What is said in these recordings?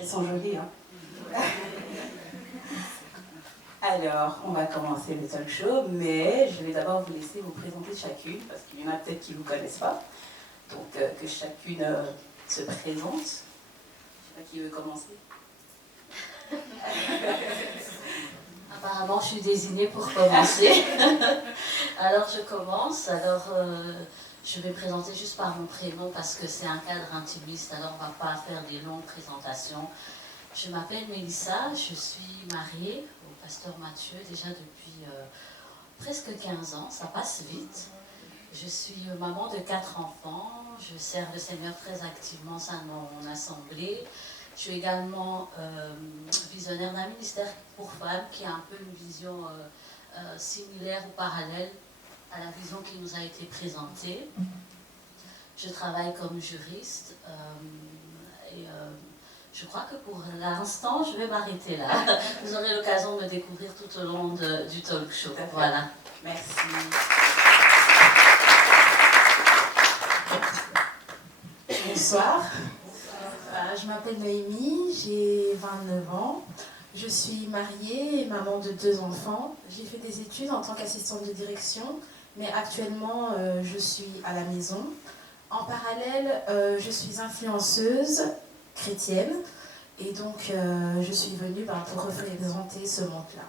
Elles sont jolies, hein. Alors, on va commencer le talk show, mais je vais d'abord vous laisser vous présenter chacune, parce qu'il y en a peut-être qui ne vous connaissent pas. Donc, que chacune se présente. Je ne sais pas qui veut commencer. Apparemment, je suis désignée pour commencer. Alors, je commence. Alors, je vais me présenter juste par mon prénom parce que c'est un cadre intimiste, alors on ne va pas faire des longues présentations. Je m'appelle Mélissa, je suis mariée au pasteur Mathieu déjà depuis presque 15 ans, ça passe vite. Je suis maman de 4 enfants, je sers le Seigneur très activement au sein de mon assemblée. Je suis également visionnaire d'un ministère pour femmes qui a un peu une vision similaire ou parallèle à la vision qui nous a été présentée. Je travaille comme juriste et je crois que pour l'instant, je vais m'arrêter là. Vous aurez l'occasion de me découvrir tout au long du talk show. Voilà. Merci. Bonsoir. Je m'appelle Noémie, j'ai 29 ans. Je suis mariée et maman de 2 enfants. J'ai fait des études en tant qu'assistante de direction, mais actuellement, je suis à la maison. En parallèle, je suis influenceuse chrétienne et donc je suis venue pour représenter ce monde-là.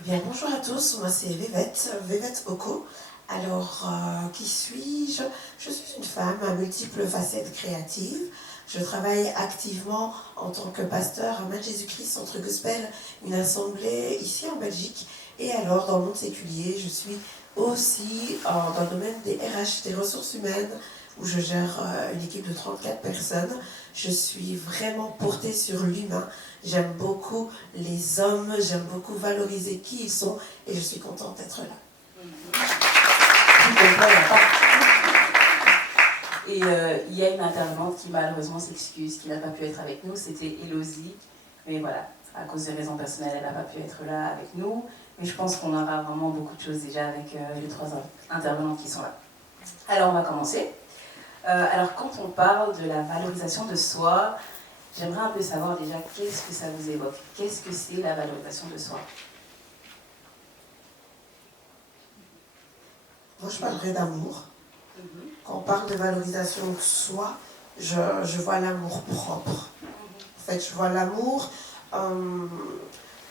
Bien, bonjour à tous, moi c'est Vévette Oko. Alors, qui suis-je? Je suis une femme à multiples facettes créatives. Je travaille activement en tant que pasteur à Main Jésus-Christ Centre Gospel, une assemblée ici en Belgique. Et alors, dans le monde séculier, je suis aussi dans le domaine des RH, des ressources humaines, où je gère une équipe de 34 personnes. Je suis vraiment portée sur l'humain. J'aime beaucoup les hommes, j'aime beaucoup valoriser qui ils sont et je suis contente d'être là. Et il y a une intervenante qui malheureusement s'excuse, qui n'a pas pu être avec nous, c'était Elodie. Mais voilà, à cause des raisons personnelles, elle n'a pas pu être là avec nous. Mais je pense qu'on aura vraiment beaucoup de choses déjà avec les 3 intervenantes qui sont là. Alors on va commencer. Alors quand on parle de la valorisation de soi, j'aimerais un peu savoir déjà qu'est-ce que ça vous évoque. Qu'est-ce que c'est la valorisation de soi? Moi, je parlerai d'amour. Quand on parle de valorisation de soi, je vois l'amour propre. En fait, je vois l'amour,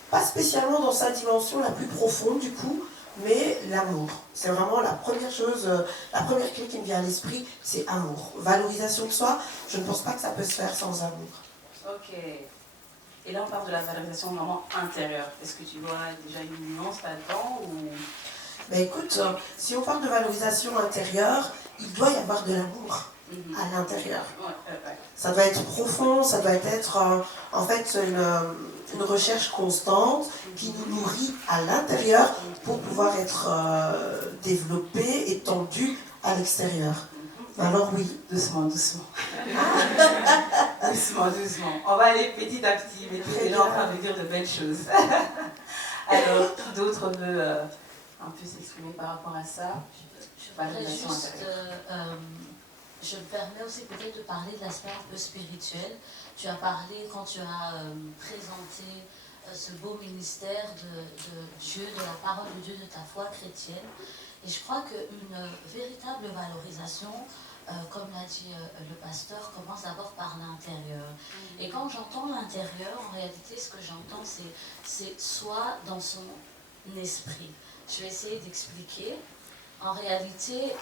pas spécialement dans sa dimension la plus profonde du coup, mais l'amour. C'est vraiment la première chose, la première clé qui me vient à l'esprit, c'est amour. Valorisation de soi, je ne pense pas que ça peut se faire sans amour. Ok. Et là, on parle de la valorisation vraiment intérieure. Est-ce que tu vois déjà une nuance là-dedans ou... Mais écoute, si on parle de valorisation intérieure, il doit y avoir de l'amour à l'intérieur. Ça doit être profond, ça doit être en fait une recherche constante qui nous nourrit à l'intérieur pour pouvoir être développé, étendu à l'extérieur. Alors oui. Doucement, doucement. Doucement, doucement. On va aller petit à petit, mais tu es déjà en train de dire de belles choses. Alors, qui d'autre veut un peu s'exprimer par rapport à ça? Je me permets aussi peut-être de parler de l'aspect un peu spirituel. Tu as parlé, quand tu as présenté ce beau ministère de Dieu, de la parole de Dieu, de ta foi chrétienne. Et je crois qu'une véritable valorisation, comme l'a dit le pasteur, commence d'abord par l'intérieur. Et quand j'entends l'intérieur, en réalité, ce que j'entends, c'est soi dans son esprit. Je vais essayer d'expliquer. En réalité,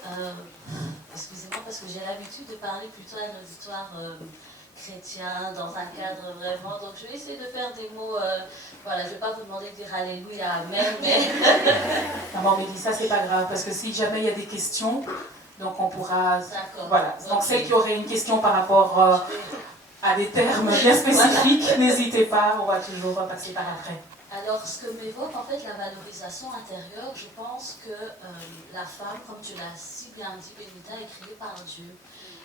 excusez-moi parce que j'ai l'habitude de parler plutôt à un auditoire chrétien, dans un cadre vraiment, donc je vais essayer de faire des mots, voilà, je ne vais pas vous demander de dire Alléluia, Amen, mais... Non, mais ça c'est pas grave, parce que si jamais il y a des questions, donc on pourra... Voilà, donc celle qui aurait une question par rapport à des termes bien spécifiques, n'hésitez pas, on va toujours passer par après. Alors, ce que m'évoque en fait la valorisation intérieure, je pense que la femme, comme tu l'as si bien dit, Benita, est créée par Dieu.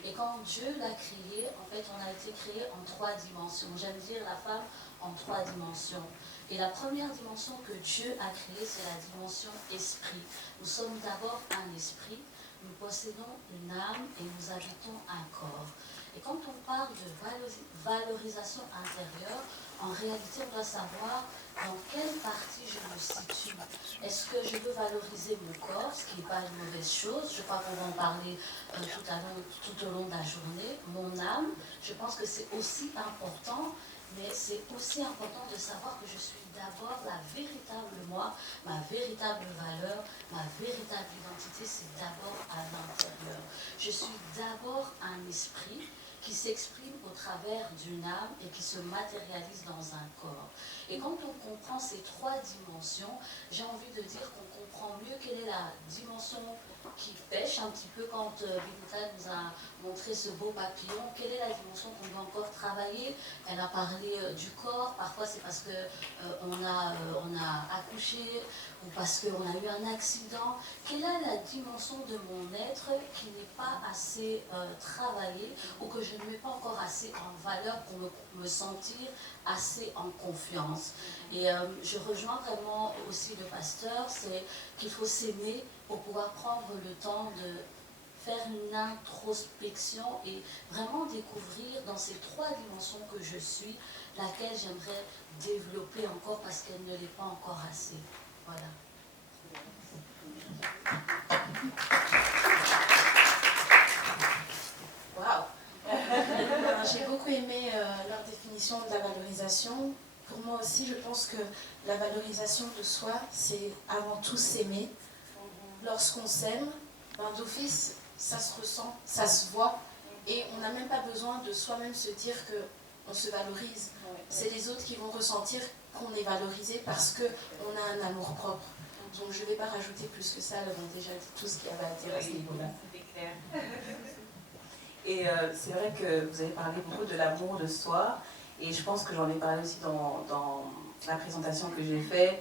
Et quand Dieu l'a créée, en fait, on a été créé en 3 dimensions. J'aime dire la femme en 3 dimensions. Et la première dimension que Dieu a créée, c'est la dimension esprit. Nous sommes d'abord un esprit, nous possédons une âme et nous habitons un corps. Et quand on parle de valorisation intérieure, en réalité, on doit savoir dans quelle partie je me situe. Est-ce que je veux valoriser mon corps, ce qui n'est pas une mauvaise chose? Je crois qu'on va en parler tout au long de la journée. Mon âme, je pense que c'est aussi important, mais c'est aussi important de savoir que je suis d'abord la véritable moi, ma véritable valeur, ma véritable identité, c'est d'abord à l'intérieur. Je suis d'abord un esprit qui s'exprime au travers d'une âme et qui se matérialise dans un corps. Et quand on comprend ces 3 dimensions, j'ai envie de dire qu'on comprend mieux quelle est la dimension qui pêche un petit peu quand Benita nous a montré ce beau papillon. Quelle est la dimension qu'on doit encore travailler? Elle a parlé du corps, parfois c'est parce qu'on a accouché ou parce qu'on a eu un accident. Quelle est la dimension de mon être qui n'est pas assez travaillée ou que je ne mets pas encore assez en valeur pour me sentir assez en confiance? Et je rejoins vraiment aussi le pasteur, c'est qu'il faut s'aimer pour pouvoir prendre le temps de faire une introspection et vraiment découvrir dans ces 3 dimensions que je suis, laquelle j'aimerais développer encore parce qu'elle ne l'est pas encore assez. Voilà. Waouh. J'ai beaucoup aimé leur définition de la valorisation. Pour moi aussi, je pense que la valorisation de soi, c'est avant tout s'aimer. Lorsqu'on s'aime, d'office, ça se ressent, ça se voit, et on n'a même pas besoin de soi-même se dire qu'on se valorise. C'est les autres qui vont ressentir qu'on est valorisé parce qu'on a un amour propre. Donc je ne vais pas rajouter plus que ça, elles ont déjà dit tout ce qu'il y avait à dire à ce niveau-là. C'était clair. Et c'est vrai que vous avez parlé beaucoup de l'amour de soi, et je pense que j'en ai parlé aussi dans la présentation que j'ai faite,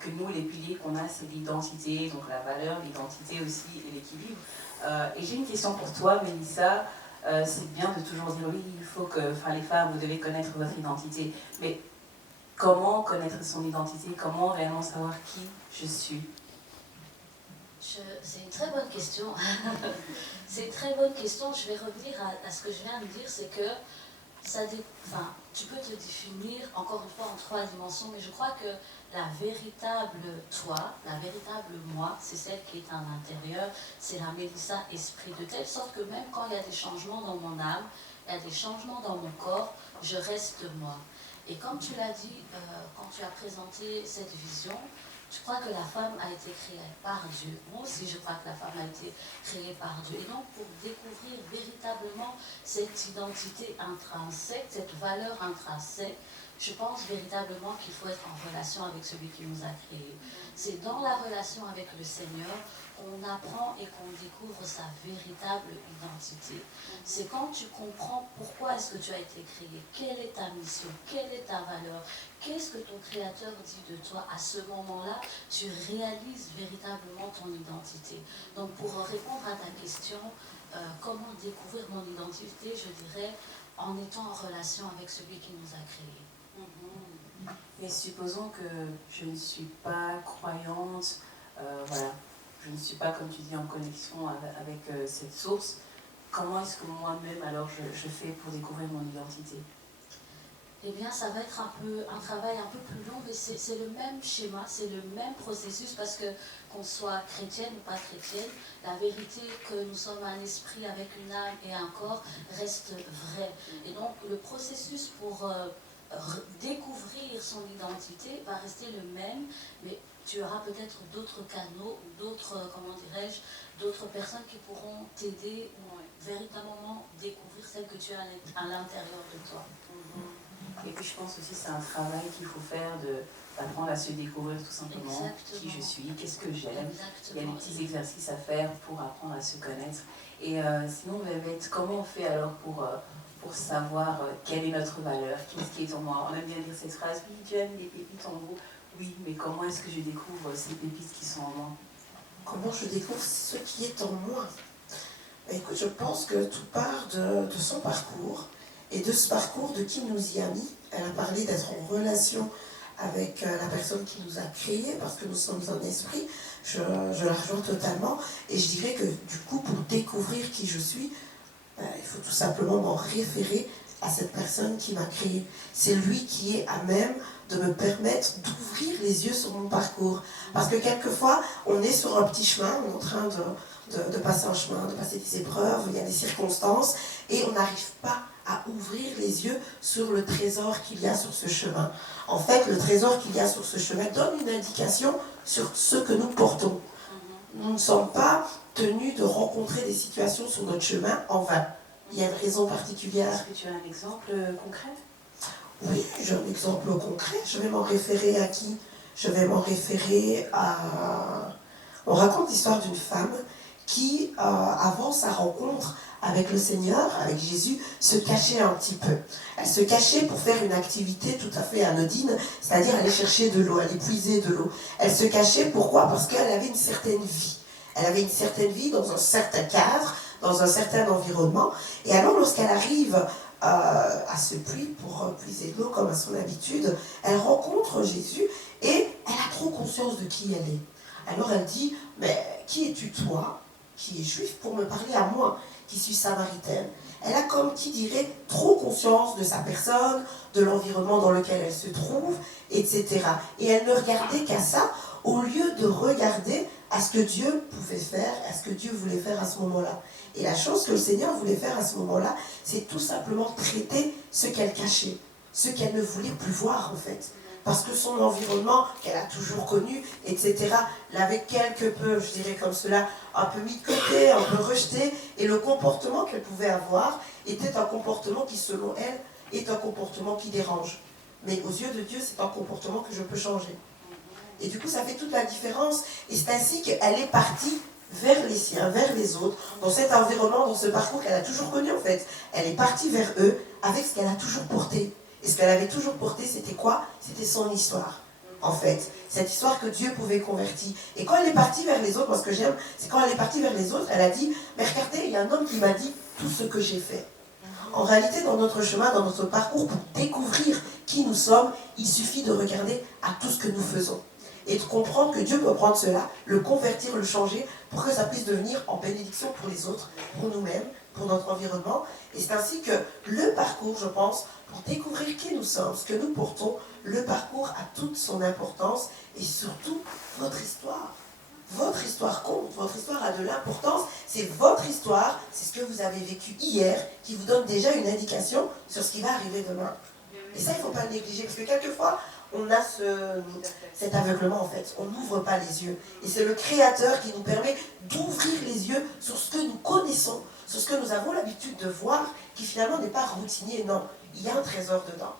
que nous, les piliers qu'on a, c'est l'identité, donc la valeur, l'identité aussi et l'équilibre. Et j'ai une question pour toi, Mélissa. C'est bien de toujours dire oui, il faut que, les femmes, vous devez connaître votre identité. Mais comment connaître son identité? Comment réellement savoir qui je suis? C'est une très bonne question. C'est une très bonne question. Je vais revenir à ce que je viens de dire, c'est que tu peux te définir, encore une fois, en 3 dimensions, mais je crois que la véritable toi, la véritable moi, c'est celle qui est à l'intérieur, c'est la Mélissa esprit, de telle sorte que même quand il y a des changements dans mon âme, il y a des changements dans mon corps, je reste moi. Et comme tu l'as dit, quand tu as présenté cette vision, je crois que la femme a été créée par Dieu. Moi aussi, je crois que la femme a été créée par Dieu. Et donc, pour découvrir véritablement cette identité intrinsèque, cette valeur intrinsèque, je pense véritablement qu'il faut être en relation avec celui qui nous a créés. C'est dans la relation avec le Seigneur qu'on apprend et qu'on découvre sa véritable identité. C'est quand tu comprends pourquoi est-ce que tu as été créé, quelle est ta mission, quelle est ta valeur, qu'est-ce que ton Créateur dit de toi. À ce moment-là, tu réalises véritablement ton identité. Donc pour répondre à ta question, comment découvrir mon identité, je dirais en étant en relation avec celui qui nous a créés. Mais supposons que je ne suis pas croyante, je ne suis pas, comme tu dis, en connexion avec cette source. Comment est-ce que moi-même, alors, je fais pour découvrir mon identité? Eh bien, ça va être un travail un peu plus long, mais c'est le même schéma, c'est le même processus, parce que qu'on soit chrétienne ou pas chrétienne, la vérité que nous sommes un esprit avec une âme et un corps reste vraie. Et donc, le processus pour découvrir son identité va rester le même, mais tu auras peut-être d'autres canaux, d'autres, d'autres personnes qui pourront t'aider ou véritablement découvrir celle que tu as à l'intérieur de toi. Et puis je pense aussi que c'est un travail qu'il faut faire d'apprendre à se découvrir tout simplement. Exactement. Qui je suis, qu'est-ce que j'aime. Il y a des petits exercices à faire pour apprendre à se connaître. Et sinon, comment on fait alors pour pour savoir quelle est notre valeur, qu'est-ce qui est en moi. On aime bien dire cette phrase, oui, Dieu a mis des pépites en vous. Oui, mais comment est-ce que je découvre ces pépites qui sont en moi? Comment je découvre ce qui est en moi? Écoute, je pense que tout part de son parcours et de ce parcours de qui nous y a mis. Elle a parlé d'être en relation avec la personne qui nous a créés parce que nous sommes un esprit. Je la rejoins totalement et je dirais que du coup, pour découvrir qui je suis, il faut tout simplement m'en référer à cette personne qui m'a créé. C'est lui qui est à même de me permettre d'ouvrir les yeux sur mon parcours. Parce que quelquefois, on est sur un petit chemin, on est en train de passer un chemin, de passer des épreuves, il y a des circonstances, et on n'arrive pas à ouvrir les yeux sur le trésor qu'il y a sur ce chemin. En fait, le trésor qu'il y a sur ce chemin donne une indication sur ce que nous portons. Nous ne sommes pas tenus de rencontrer des situations sur notre chemin en vain. Il y a une raison particulière. Est-ce que tu as un exemple concret? Oui, j'ai un exemple concret. Je vais m'en référer à qui? Je vais m'en référer à... On raconte l'histoire d'une femme qui, avant sa rencontre avec le Seigneur, avec Jésus, se cachait un petit peu. Elle se cachait pour faire une activité tout à fait anodine, c'est-à-dire aller chercher de l'eau, aller puiser de l'eau. Elle se cachait, pourquoi? Parce qu'elle avait une certaine vie. Elle avait une certaine vie dans un certain cadre, dans un certain environnement. Et alors, lorsqu'elle arrive à ce puits pour puiser de l'eau comme à son habitude, elle rencontre Jésus et elle a trop conscience de qui elle est. Alors elle dit, mais qui es-tu toi, qui es juif, pour me parler à moi, qui suis samaritaine? Elle a comme qui dirait trop conscience de sa personne, de l'environnement dans lequel elle se trouve, etc. Et elle ne regardait qu'à ça, au lieu de regarder à ce que Dieu pouvait faire, à ce que Dieu voulait faire à ce moment-là. Et la chose que le Seigneur voulait faire à ce moment-là, c'est tout simplement traiter ce qu'elle cachait, ce qu'elle ne voulait plus voir en fait. Parce que son environnement, qu'elle a toujours connu, etc., l'avait quelque peu, je dirais comme cela, un peu mis de côté, un peu rejeté, et le comportement qu'elle pouvait avoir était un comportement qui, selon elle, est un comportement qui dérange. Mais aux yeux de Dieu, c'est un comportement que je peux changer. Et du coup, ça fait toute la différence. Et c'est ainsi qu'elle est partie vers les siens, vers les autres, dans cet environnement, dans ce parcours qu'elle a toujours connu en fait. Elle est partie vers eux avec ce qu'elle a toujours porté. Et ce qu'elle avait toujours porté, c'était quoi? C'était son histoire, en fait. Cette histoire que Dieu pouvait convertir. Et quand elle est partie vers les autres, moi ce que j'aime, c'est quand elle est partie vers les autres, elle a dit, mais regardez, il y a un homme qui m'a dit tout ce que j'ai fait. En réalité, dans notre chemin, dans notre parcours, pour découvrir qui nous sommes, il suffit de regarder à tout ce que nous faisons. Et de comprendre que Dieu peut prendre cela, le convertir, le changer, pour que ça puisse devenir en bénédiction pour les autres, pour nous-mêmes, pour notre environnement. Et c'est ainsi que le parcours, je pense, pour découvrir qui nous sommes, ce que nous portons, le parcours a toute son importance et surtout votre histoire. Votre histoire compte, votre histoire a de l'importance, c'est votre histoire, c'est ce que vous avez vécu hier qui vous donne déjà une indication sur ce qui va arriver demain. Et ça, il ne faut pas le négliger, parce que quelquefois, on a cet aveuglement en fait, on n'ouvre pas les yeux. Et c'est le Créateur qui nous permet d'ouvrir les yeux sur ce que nous connaissons, sur ce que nous avons l'habitude de voir, qui finalement n'est pas routinier, non, il y a un trésor dedans.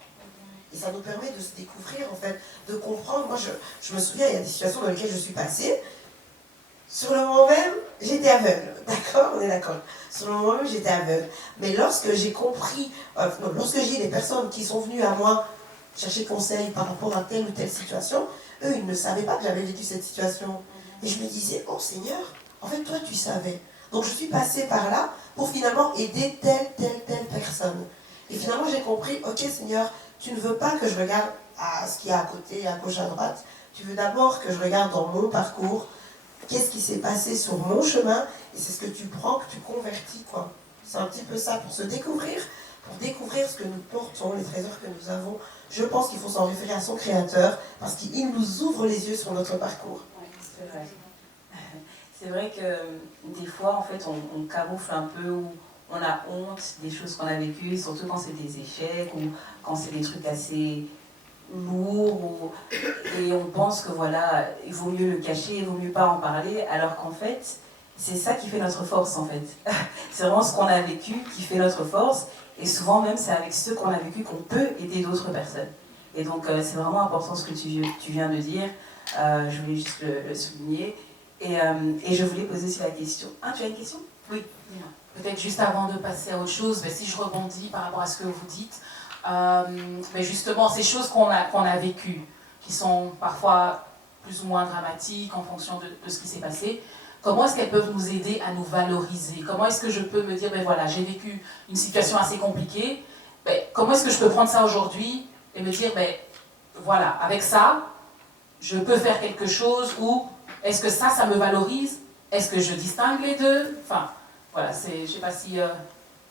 Et ça nous permet de se découvrir en fait, de comprendre. Moi je me souviens, il y a des situations dans lesquelles je suis passée, sur le moment même, j'étais aveugle, d'accord? On est d'accord. Sur le moment même, j'étais aveugle. Mais lorsque j'ai compris, lorsque j'ai des personnes qui sont venues à moi chercher conseil par rapport à telle ou telle situation, eux, ils ne savaient pas que j'avais vécu cette situation. Et je me disais, oh Seigneur, en fait, toi, tu savais. Donc, je suis passée par là pour finalement aider telle personne. Et finalement, j'ai compris, ok Seigneur, tu ne veux pas que je regarde à ce qu'il y a à côté, à gauche, à droite. Tu veux d'abord que je regarde dans mon parcours, qu'est-ce qui s'est passé sur mon chemin, et c'est ce que tu prends, que tu convertis, quoi. C'est un petit peu ça, pour se découvrir, pour découvrir ce que nous portons, les trésors que nous avons. Je pense qu'il faut s'en référer à son Créateur, parce qu'il nous ouvre les yeux sur notre parcours. Oui, c'est vrai. C'est vrai que des fois, en fait, on camoufle un peu, ou on a honte des choses qu'on a vécues, surtout quand c'est des échecs, ou quand c'est des trucs assez lourds, et on pense que voilà, il vaut mieux le cacher, il vaut mieux pas en parler, alors qu'en fait, c'est ça qui fait notre force, en fait. C'est vraiment ce qu'on a vécu qui fait notre force, et souvent même, c'est avec ceux qu'on a vécu qu'on peut aider d'autres personnes. Et donc, c'est vraiment important ce que tu viens de dire, je voulais juste le souligner. Et je voulais poser aussi la question. Ah, tu as une question? Oui. Peut-être juste avant de passer à autre chose, si je rebondis par rapport à ce que vous dites, justement, ces choses qu'on a vécues, qui sont parfois plus ou moins dramatiques en fonction de ce qui s'est passé, comment est-ce qu'elles peuvent nous aider à nous valoriser? Comment est-ce que je peux me dire, voilà, j'ai vécu une situation assez compliquée, comment est-ce que je peux prendre ça aujourd'hui et me dire, voilà, avec ça, je peux faire quelque chose, ou est-ce que ça me valorise? Est-ce que je distingue les deux? Enfin, voilà, je ne sais pas si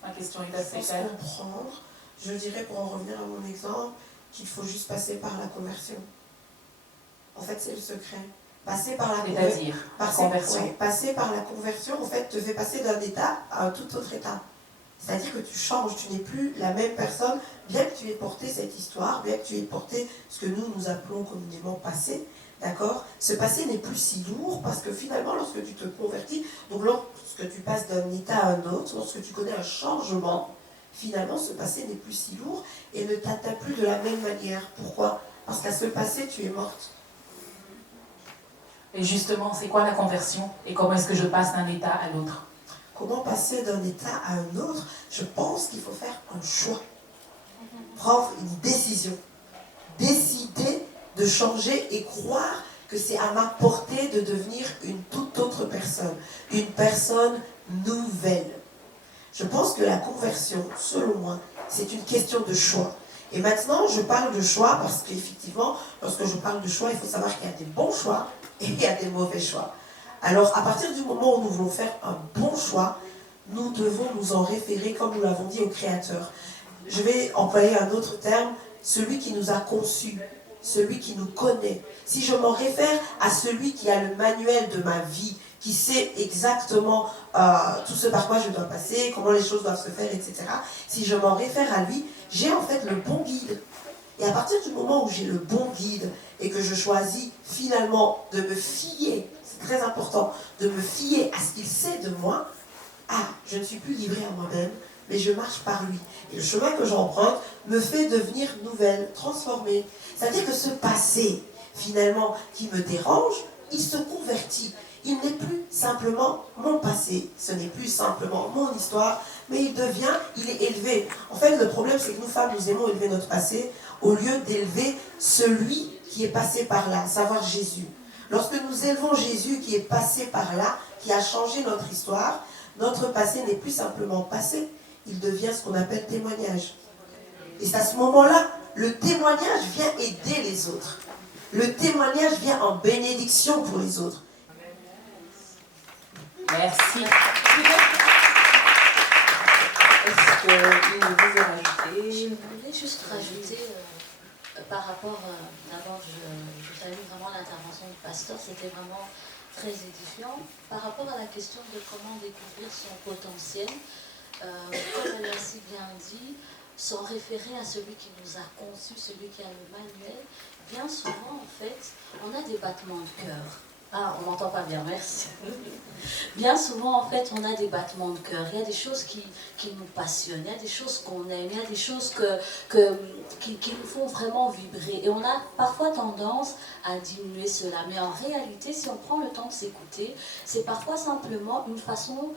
ma question est assez claire. Je pense comprendre. Je dirais, pour en revenir à mon exemple, qu'il faut juste passer par la conversion. En fait, c'est le secret. Passer par la conversion. Passer par la conversion, en fait, te fait passer d'un état à un tout autre état. C'est-à-dire que tu changes, tu n'es plus la même personne, bien que tu aies porté cette histoire, bien que tu aies porté ce que nous appelons communément passé, d'accord? Ce passé n'est plus si lourd parce que finalement, lorsque tu te convertis, donc lorsque tu passes d'un état à un autre, lorsque tu connais un changement, finalement, ce passé n'est plus si lourd et ne t'atteint plus de la même manière. Pourquoi? Parce qu'à ce passé, tu es morte. Et justement, c'est quoi la conversion? Et comment est-ce que je passe d'un état à l'autre? Comment passer d'un état à un autre? Je pense qu'il faut faire un choix. Prendre une décision. Décider de changer et croire que c'est à ma portée de devenir une toute autre personne. Une personne nouvelle. Je pense que la conversion, selon moi, c'est une question de choix. Et maintenant, je parle de choix parce qu'effectivement, lorsque je parle de choix, il faut savoir qu'il y a des bons choix et il y a des mauvais choix. Alors, à partir du moment où nous voulons faire un bon choix, nous devons nous en référer, comme nous l'avons dit, au Créateur. Je vais employer un autre terme, celui qui nous a conçus, celui qui nous connaît. Si je m'en réfère à celui qui a le manuel de ma vie, qui sait exactement tout ce par quoi je dois passer, comment les choses doivent se faire, etc. Si je m'en réfère à lui, j'ai en fait le bon guide. Et à partir du moment où j'ai le bon guide et que je choisis finalement de me fier, c'est très important, de me fier à ce qu'il sait de moi, je ne suis plus livrée à moi-même, mais je marche par lui. Et le chemin que j'emprunte me fait devenir nouvelle, transformée. C'est-à-dire que ce passé, finalement, qui me dérange, il se convertit. Il n'est plus simplement mon passé, ce n'est plus simplement mon histoire, mais il est élevé. En fait, le problème, c'est que nous, femmes, nous aimons élever notre passé au lieu d'élever celui qui est passé par là, savoir Jésus. Lorsque nous élevons Jésus qui est passé par là, qui a changé notre histoire, notre passé n'est plus simplement passé, il devient ce qu'on appelle témoignage. Et c'est à ce moment-là, le témoignage vient aider les autres. Le témoignage vient en bénédiction pour les autres. Merci. Est-ce qu'il vous a rajouté? Je voulais juste rajouter, par rapport, d'abord, je salue vraiment l'intervention du pasteur, c'était vraiment très édifiant. Par rapport à la question de comment découvrir son potentiel, comme elle l'a si bien dit, s'en référer à celui qui nous a conçus, celui qui a le manuel, bien souvent, en fait, on a des battements de cœur. Ah, on m'entend pas bien, merci. Bien souvent, en fait, on a des battements de cœur. Il y a des choses qui nous passionnent, il y a des choses qu'on aime, il y a des choses qui nous font vraiment vibrer. Et on a parfois tendance à diminuer cela. Mais en réalité, si on prend le temps de s'écouter, c'est parfois simplement une façon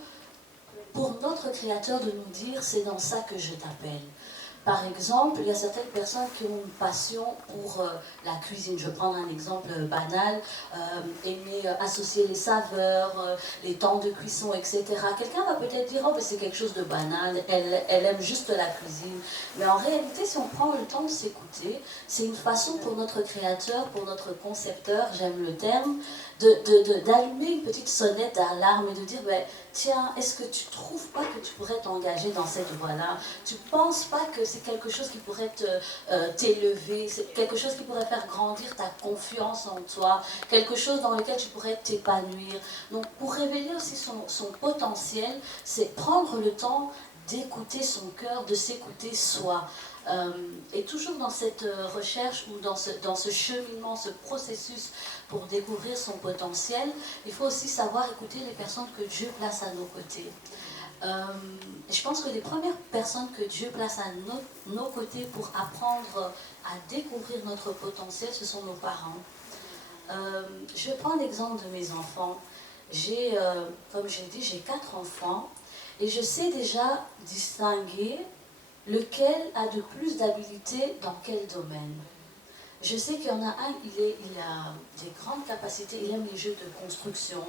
pour notre Créateur de nous dire « c'est dans ça que je t'appelle ». Par exemple, il y a certaines personnes qui ont une passion pour la cuisine. Je vais prendre un exemple banal, aimer associer les saveurs, les temps de cuisson, etc. Quelqu'un va peut-être dire « oh, mais c'est quelque chose de banal, elle aime juste la cuisine ». Mais en réalité, si on prend le temps de s'écouter, c'est une façon pour notre créateur, pour notre concepteur, j'aime le terme, d'allumer une petite sonnette d'alarme et de dire tiens, est-ce que tu ne trouves pas que tu pourrais t'engager dans cette voie-là? Tu ne penses pas que c'est quelque chose qui pourrait t'élever, c'est quelque chose qui pourrait faire grandir ta confiance en toi, quelque chose dans lequel tu pourrais t'épanouir. Donc pour révéler aussi son potentiel, c'est prendre le temps d'écouter son cœur, de s'écouter soi. Et toujours dans cette recherche ou dans ce cheminement, ce processus pour découvrir son potentiel, il faut aussi savoir écouter les personnes que Dieu place à nos côtés. Je pense que les premières personnes que Dieu place à nos côtés pour apprendre à découvrir notre potentiel, ce sont nos parents. Je vais prendre l'exemple de mes enfants. Comme j'ai dit, j'ai 4 enfants et je sais déjà distinguer lequel a de plus d'habilité dans quel domaine. Je sais qu'il y en a un, il a des grandes capacités, il aime les jeux de construction,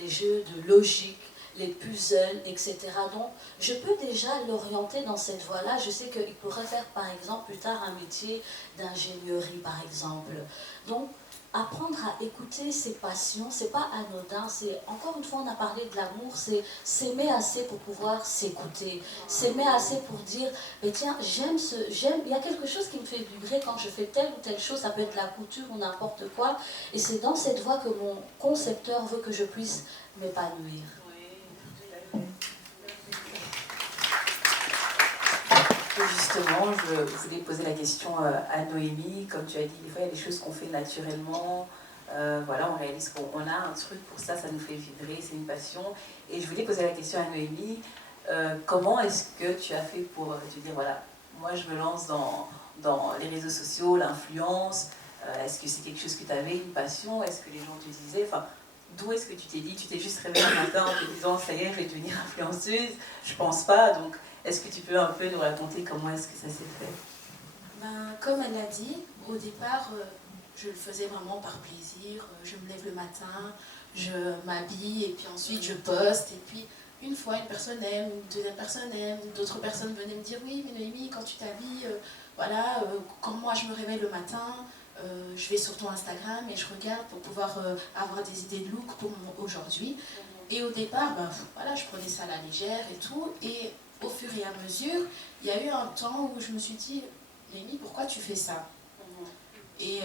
les jeux de logique, les puzzles, etc. Donc, je peux déjà l'orienter dans cette voie-là. Je sais qu'il pourrait faire, par exemple, plus tard un métier d'ingénierie, par exemple. Donc, apprendre à écouter ses passions, c'est pas anodin. C'est, encore une fois, on a parlé de l'amour, c'est s'aimer assez pour pouvoir s'écouter. S'aimer assez pour dire, mais tiens, j'aime, il y a quelque chose qui me fait vibrer quand je fais telle ou telle chose, ça peut être la couture ou n'importe quoi. Et c'est dans cette voie que mon concepteur veut que je puisse m'épanouir. Justement, je voulais poser la question à Noémie. Comme tu as dit, des fois, il y a des choses qu'on fait naturellement. Voilà, on réalise qu'on a un truc pour ça, ça nous fait vibrer, c'est une passion. Et je voulais poser la question à Noémie. Comment est-ce que tu as fait pour te dire, voilà, moi je me lance dans les réseaux sociaux, l'influence. Est-ce que c'est quelque chose que tu avais, une passion? Est-ce que les gens te disaient, enfin, d'où est-ce que tu t'es dit? Tu t'es juste réveillée un matin en te disant, ça y est, je vais devenir influenceuse? Je pense pas, donc... Est-ce que tu peux un peu nous raconter comment est-ce que ça s'est fait? Comme elle l'a dit, au départ, je le faisais vraiment par plaisir. Je me lève le matin, je m'habille et puis ensuite je poste. Et puis une fois, une personne aime, une deuxième personne aime, d'autres personnes venaient me dire « Oui, mais Noémie, quand tu t'habilles, quand moi je me réveille le matin, je vais sur ton Instagram et je regarde pour pouvoir avoir des idées de look pour aujourd'hui. » Et au départ, je prenais ça à la légère et tout. Et au fur et à mesure, il y a eu un temps où je me suis dit, Noémie, pourquoi tu fais ça? Et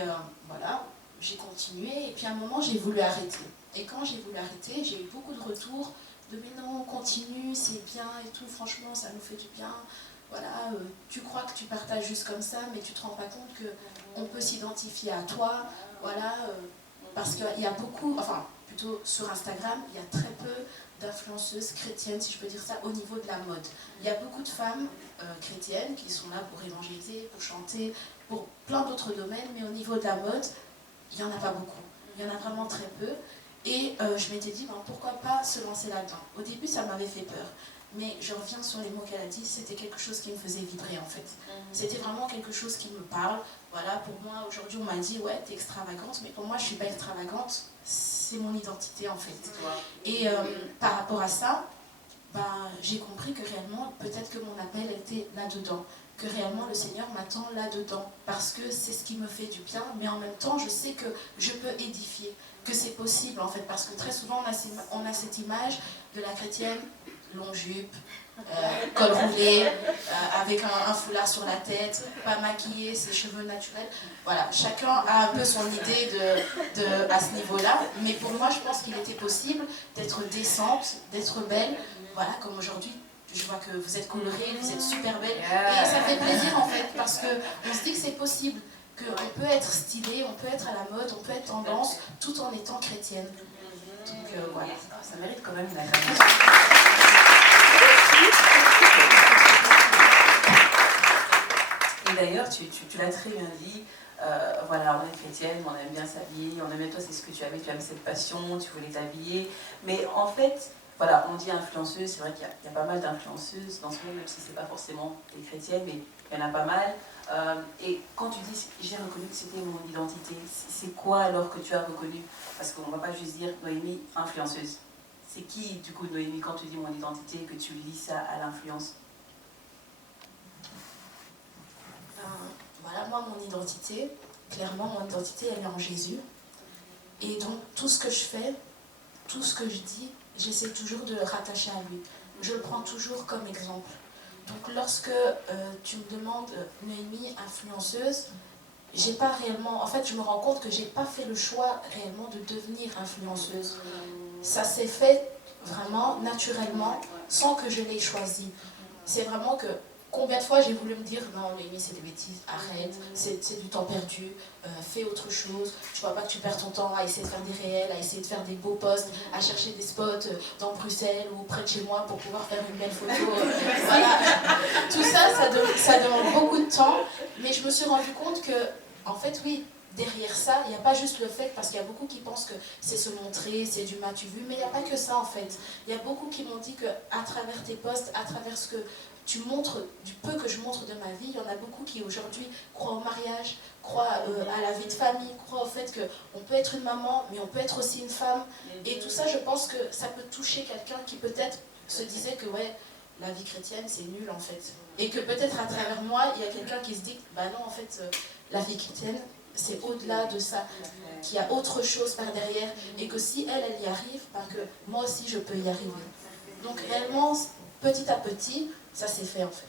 j'ai continué. Et puis à un moment, j'ai voulu arrêter. Et quand j'ai voulu arrêter, j'ai eu beaucoup de retours de mais non, continue, c'est bien et tout, franchement, ça nous fait du bien. Voilà, tu crois que tu partages juste comme ça, mais tu te rends pas compte qu'on peut s'identifier à toi. Voilà, parce qu'il y a beaucoup, enfin, plutôt sur Instagram, il y a très peu d'influenceuses chrétiennes, si je peux dire ça, au niveau de la mode. Il y a beaucoup de femmes chrétiennes qui sont là pour évangéliser, pour chanter, pour plein d'autres domaines, mais au niveau de la mode, il n'y en a pas beaucoup. Il y en a vraiment très peu. Et je m'étais dit, pourquoi pas se lancer là-dedans. Au début, ça m'avait fait peur. Mais je reviens sur les mots qu'elle a dit, c'était quelque chose qui me faisait vibrer en fait. C'était vraiment quelque chose qui me parle. Voilà, pour moi, aujourd'hui, on m'a dit, ouais, t'es extravagante, mais pour moi, je suis pas extravagante, c'est mon identité en fait. Et par rapport à ça, j'ai compris que réellement, peut-être que mon appel était là-dedans, que réellement le Seigneur m'attend là-dedans, parce que c'est ce qui me fait du bien, mais en même temps, je sais que je peux édifier, que c'est possible en fait, parce que très souvent, on a cette image de la chrétienne, long jupe, col roulé, avec un foulard sur la tête, pas maquillée, ses cheveux naturels. Voilà, chacun a un peu son idée à ce niveau-là. Mais pour moi, je pense qu'il était possible d'être décente, d'être belle. Voilà, comme aujourd'hui, je vois que vous êtes colorée, vous êtes super belle. Et ça fait plaisir en fait, parce qu'on se dit que c'est possible, qu'on peut être stylé, on peut être à la mode, on peut être tendance, tout en étant chrétienne. Donc voilà. Ça mérite quand même une acclamation. Et d'ailleurs, tu l'as très bien dit, voilà, on est chrétienne, on aime bien s'habiller, on aime, toi c'est ce que tu avais cette passion, tu voulais t'habiller, mais en fait, voilà, on dit influenceuse, c'est vrai qu'il y a pas mal d'influenceuses dans ce monde, même si c'est pas forcément des chrétiennes, mais il y en a pas mal. Et quand tu dis, j'ai reconnu que c'était mon identité, c'est quoi alors que tu as reconnu? Parce qu'on va pas juste dire Noémie, influenceuse. C'est qui, du coup, Noémie, quand tu dis mon identité, que tu lis ça à l'influence? Voilà, moi, mon identité, clairement, mon identité, elle est en Jésus. Et donc, tout ce que je fais, tout ce que je dis, j'essaie toujours de le rattacher à lui. Je le prends toujours comme exemple. Donc, lorsque tu me demandes, Noémie, influenceuse, j'ai pas réellement... En fait, je me rends compte que j'ai pas fait le choix réellement de devenir influenceuse. Ça s'est fait vraiment naturellement, sans que je l'ai choisi. C'est vraiment que combien de fois j'ai voulu me dire non, Noémie, c'est des bêtises, arrête, c'est du temps perdu, fais autre chose. Tu vois pas que tu perds ton temps à essayer de faire des réels, à essayer de faire des beaux posts, à chercher des spots dans Bruxelles ou près de chez moi pour pouvoir faire une belle photo. Voilà. Tout ça, ça demande beaucoup de temps, mais je me suis rendu compte que, en fait, oui, derrière ça, il n'y a pas juste le fait, parce qu'il y a beaucoup qui pensent que c'est se montrer, c'est du m'as-tu vu, mais il n'y a pas que ça en fait. Il y a beaucoup qui m'ont dit qu'à travers tes posts, à travers ce que tu montres, du peu que je montre de ma vie, il y en a beaucoup qui aujourd'hui croient au mariage, croient à la vie de famille, croient au fait qu'on peut être une maman, mais on peut être aussi une femme. Et tout ça, je pense que ça peut toucher quelqu'un qui peut-être se disait que ouais, la vie chrétienne, c'est nul en fait. Et que peut-être à travers moi, il y a quelqu'un qui se dit, bah non, en fait, la vie chrétienne, c'est au-delà de ça, qu'il y a autre chose par derrière, et que si elle y arrive, bah que moi aussi, je peux y arriver. Donc réellement, petit à petit, ça s'est fait en fait.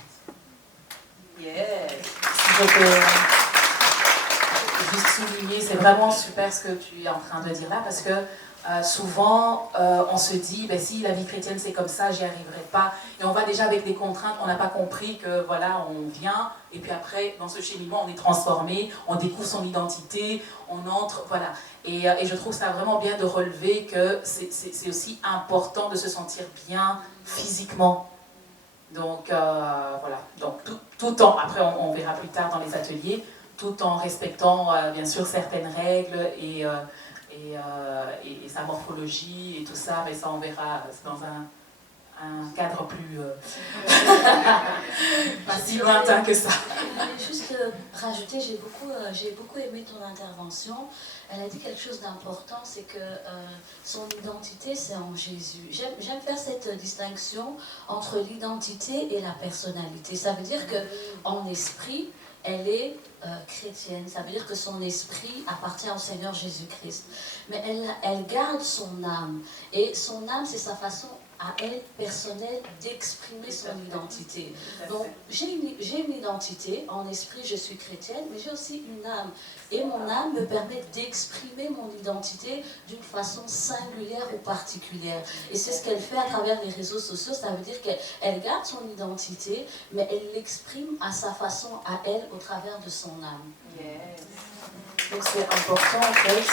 Yes. Si je peux juste souligner, c'est vraiment super ce que tu es en train de dire là, parce que souvent on se dit, ben, si la vie chrétienne c'est comme ça, j'y arriverai pas. Et on va déjà avec des contraintes, on n'a pas compris que voilà, on vient, et puis après, dans ce cheminement, on est transformé, on découvre son identité, on entre, voilà. Et je trouve ça vraiment bien de relever que c'est aussi important de se sentir bien physiquement. Donc voilà, donc tout en, après on verra plus tard dans les ateliers, tout en respectant bien sûr certaines règles et sa morphologie et tout ça, mais ça on verra dans un cadre plus pas si lointain que ça. Je voulais juste rajouter, j'ai beaucoup aimé ton intervention. Elle a dit quelque chose d'important, c'est que son identité, c'est en Jésus. J'aime faire cette distinction entre l'identité et la personnalité. Ça veut dire qu'en esprit, elle est chrétienne. Ça veut dire que son esprit appartient au Seigneur Jésus-Christ. Mais elle garde son âme. Et son âme, c'est sa façon à elle, personnelle, d'exprimer son identité. Donc, j'ai une identité, en esprit, je suis chrétienne, mais j'ai aussi une âme. Et mon âme me permet d'exprimer mon identité d'une façon singulière ou particulière. Et c'est ce qu'elle fait à travers les réseaux sociaux. Ça veut dire qu'elle garde son identité, mais elle l'exprime à sa façon, à elle, au travers de son âme. Yes. Donc c'est important en fait,